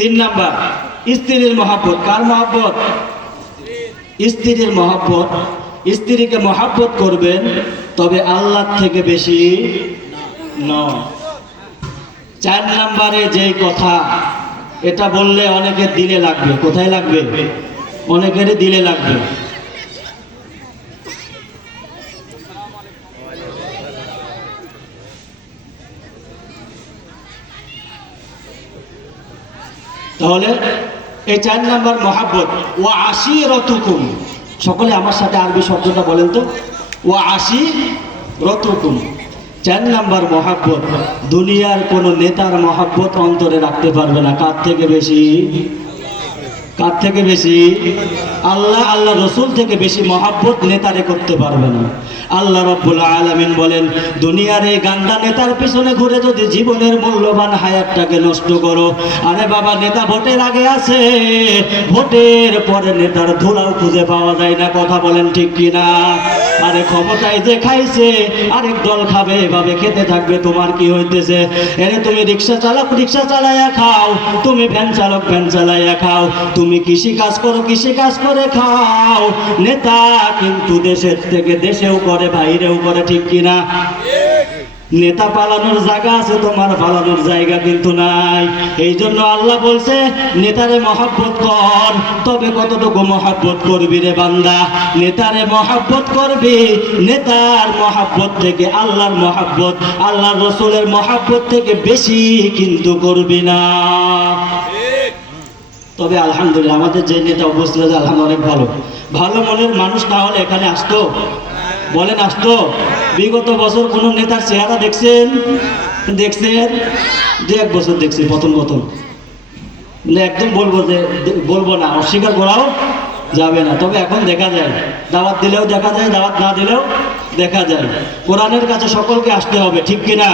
তিন নাম্বার স্ত্রীর মহব্বত। কার মহব্বত? স্ত্রীর মহব্বত। স্ত্রীকে মহব্বত করবেন, তবে আল্লাহ থেকে বেশি নয়। চার নাম্বারে যে কথা, এটা বললে অনেকের দিলে লাগবে। কোথায় লাগবে? অনেকেরই দিলে লাগবে। তাহলে এই চার নাম্বার মহাব্বত। ওয়া আশিরাতুকুম, সকলে আমার সাথে আরবি শব্দটা বলেন তো। ওয়া আশিরাতুকুম, চার নাম্বার মহাব্বত। দুনিয়ার কোন নেতার মহাব্বত অন্তরে রাখতে পারবে না। কার থেকে বেশি? কার থেকে বেশি? আল্লাহ আল্লাহ রসুল থেকে বেশি মহাব্বত নেতারে করতে পারবে না। আল্লাহ রাব্বুল আলামিন বলেন, দুনিয়ার এই গান্ডা নেতার পিছনে ঘুরে যদি জীবনের মূল্যবান হায়াতটাকে নষ্ট করো, আরে বাবা, নেতা ভোটের আগে আছে, ভোটের পরে নেতার ধুলাও খুঁজে পাওয়া যায় না। কথা বলেন ঠিক কিনা? আরে ক্ষমতায় যে খাইছে আরেক দল খাবে, এভাবে খেতে থাকবে। তোমার কি হইতেছে? এরে তুমি রিক্সা চালক রিক্সা চালাইয়া খাও, তুমি ভ্যান চালক ভ্যান চালাইয়া খাও, তুমি কৃষি কাজ করো কৃষি কাজ করে খাও। নেতা কিন্তু দেশের থেকে দেশেও করে, বাইরেও করে। ঠিক কিনা? নেতা পালানোর জায়গা আছে, তোমার পালানোর জায়গা কিন্তু নাই। এই জন্য আল্লাহ বলছে, নেতারে মহব্বত কর, তবে কতটুকু মহব্বত করবি রে বান্দা? নেতারে মহব্বত করবি, নেতার মহব্বত থেকে আল্লাহর মহব্বত, আল্লাহর রসুলের মহব্বত থেকে বেশি কিন্তু করবি না। তবে আলহামদুলিল্লাহ আমাদের যে নেতা উপস্থিত আছে আলহামদুলিল্লাহ অনেক ভালো। ভালো মনের মানুষ না হলে এখানে আসতো? বলেন আসতো? বিগত বছর কোন নেতার চেহারা দেখছেন? দেখছেন? দু এক বছর দেখছি প্রথম প্রথম। একদম বলবো না, অস্বীকার করাও যাবে না। তবে এখন দেখা যায়, দাওয়াত দিলেও দেখা যায়, দাওয়াত না দিলেও দেখা যায়। কোরআনের কাছে সকলকে আসতে হবে। ঠিক কিনা?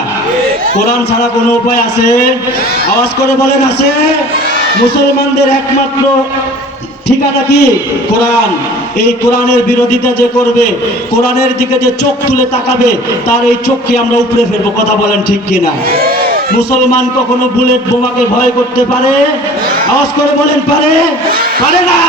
কোরআন ছাড়া কোনো উপায় আছে? আওয়াজ করে বলেন, আছে? মুসলমানদের একমাত্র ঠিকানা কি? কোরআন। এই কোরআনের বিরোধিতা যে করবে, কোরআনের দিকে যে চোখ তুলে তাকাবে, তার এই চোখকে আমরা উপড়ে ফেলবো। কথা বলেন ঠিক কিনা? মুসলমান কখনো বুলেট বোমাকে ভয় করতে পারে? আওয়াজ করে বলেন, পারে? পারে না।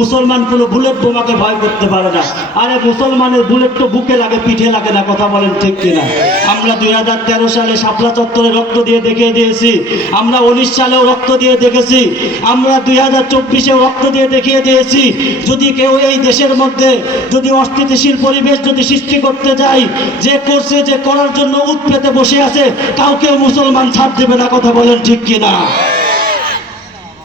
মুসলমান কোনো বুলেট বোমাকে ভয় করতে পারে না। আরে মুসলমানের বুলেট তো বুকে লাগে, পিঠে লাগে না। কথা বলেন ঠিক কিনা? আমরা 2013 সালে শাপলা চত্বরে রক্ত দিয়ে দেখিয়ে দিয়েছি, আমরা 19 সালেও রক্ত দিয়ে দেখেছি, আমরা 2024-এও রক্ত দিয়ে দেখিয়ে দিয়েছি। যদি কেউ এই দেশের মধ্যে যদি অস্থিতিশীল পরিবেশ যদি সৃষ্টি করতে যায়, যে করছে, যে করার জন্য উৎপেতে বসে আছে, কাউকেও মুসলমান ছাড় দেবে না। কথা বলেন ঠিক কিনা?